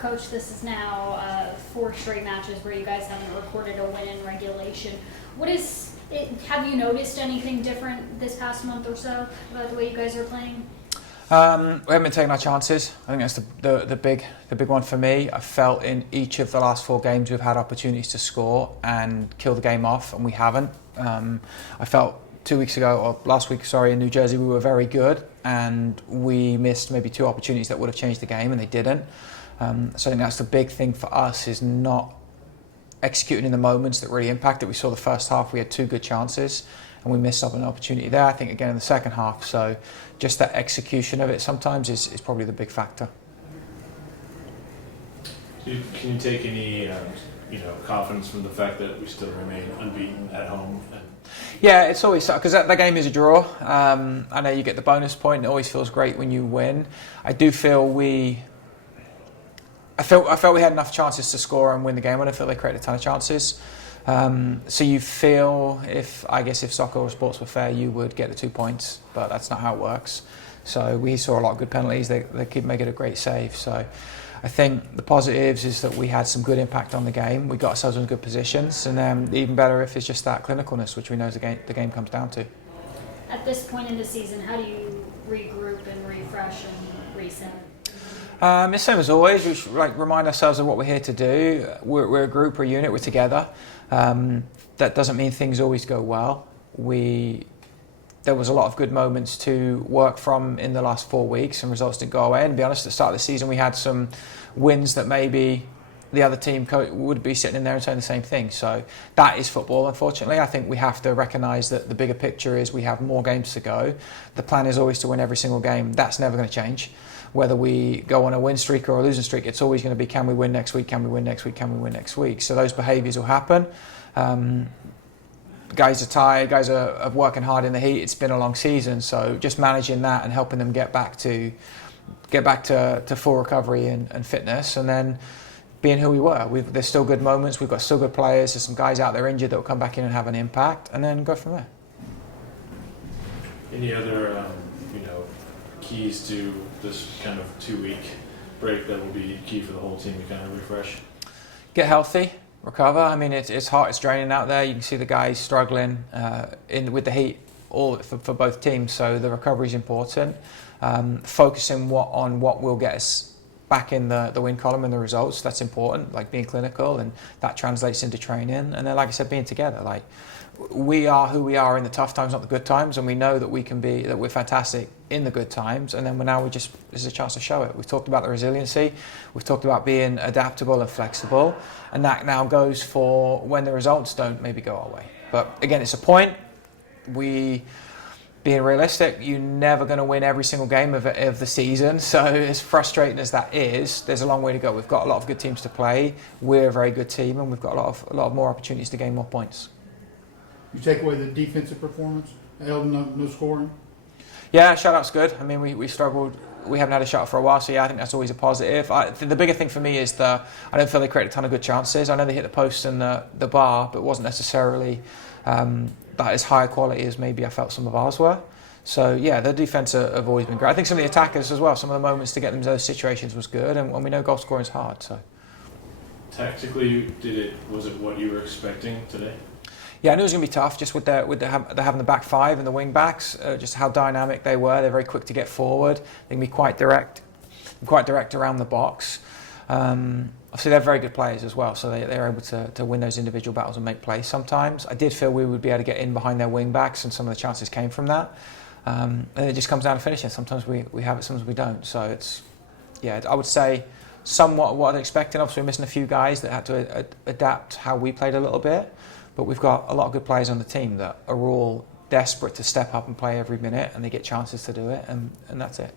Coach, this is now 4 straight matches where you guys haven't recorded a win in regulation. Have you noticed anything different this past month or so about the way you guys are playing? We haven't been taking our chances. I think that's the big one for me. I felt in each of the last 4 games we've had opportunities to score and kill the game off, and we haven't. I felt 2 weeks ago, or last week, sorry, in New Jersey, we were very good, and we missed maybe 2 opportunities that would have changed the game, and they didn't. So I think that's the big thing for us, is not executing in the moments that really impacted. We saw the first half, we had 2 good chances, and we missed up an opportunity there, I think, again in the second half. So just that execution of it sometimes is probably the big factor. Can you take any confidence from the fact that we still remain unbeaten at home? Yeah, it's always, because that game is a draw. I know you get the bonus point. It always feels great when you win. I do feel I felt we had enough chances to score and win the game. I don't feel they created a ton of chances. So you feel, if soccer or sports were fair, you would get the 2 points, but that's not how it works. So we saw a lot of good penalties. They keep making a great save. So I think the positives is that we had some good impact on the game. We got ourselves in good positions, and even better if it's just that clinicalness, which we know the game comes down to. At this point in the season, how do you regroup and refresh and reset? It's the same as always. We should remind ourselves of what we're here to do. We're a group, we're a unit, we're together. That doesn't mean things always go well. There was a lot of good moments to work from in the last 4 weeks, and results didn't go away. And to be honest, at the start of the season, we had some wins that maybe the other team would be sitting in there and saying the same thing. So that is football, unfortunately. I think we have to recognise that the bigger picture is we have more games to go. The plan is always to win every single game. That's never going to change. Whether we go on a win streak or a losing streak, it's always going to be, can we win next week, can we win next week, can we win next week? So those behaviours will happen. Guys are tired, guys are working hard in the heat. It's been a long season, so just managing that and helping them get back to full recovery and fitness, and then being who we were. There's still good moments, we've got still good players, there's some guys out there injured that will come back in and have an impact, and then go from there. Any other keys to this kind of 2-week break that will be key for the whole team to kind of refresh? Get healthy, recover. I mean, it's hot, it's draining out there. You can see the guys struggling with the heat for both teams, so the recovery is important. Focusing on what will get us back in the win column and the results, that's important, like being clinical, and that translates into training. And then, like I said, being together. Like, we are who we are in the tough times, not the good times, and we know that we're fantastic in the good times, and then this is a chance to show it. We've talked about the resiliency, we've talked about being adaptable and flexible, and that now goes for when the results don't maybe go our way. But again, it's a point. Being realistic, you're never going to win every single game of the season, so as frustrating as that is, there's a long way to go. We've got a lot of good teams to play, we're a very good team, and we've got a lot of more opportunities to gain more points. You take away the defensive performance, no scoring? Yeah, shutout's good. I mean, we struggled. We haven't had a shutout for a while, so yeah, I think that's always a positive. The bigger thing for me is I don't feel they created a ton of good chances. I know they hit the post and the bar, but it wasn't necessarily that as high quality as maybe I felt some of ours were. So yeah, the defence have always been great. I think some of the attackers as well, some of the moments to get them to those situations was good, and we know goal scoring is hard. So tactically, was it what you were expecting today? Yeah, I knew it was going to be tough, just with having the back 5 and the wing backs, just how dynamic they were. They're very quick to get forward. They can be quite direct around the box. Obviously, they're very good players as well, so they're able to win those individual battles and make plays sometimes. I did feel we would be able to get in behind their wing backs, and some of the chances came from that. And it just comes down to finishing. Sometimes we have it, sometimes we don't. So I would say somewhat what I was expecting. Obviously, we're missing a few guys that had to adapt how we played a little bit. But we've got a lot of good players on the team that are all desperate to step up and play every minute, and they get chances to do it, and that's it.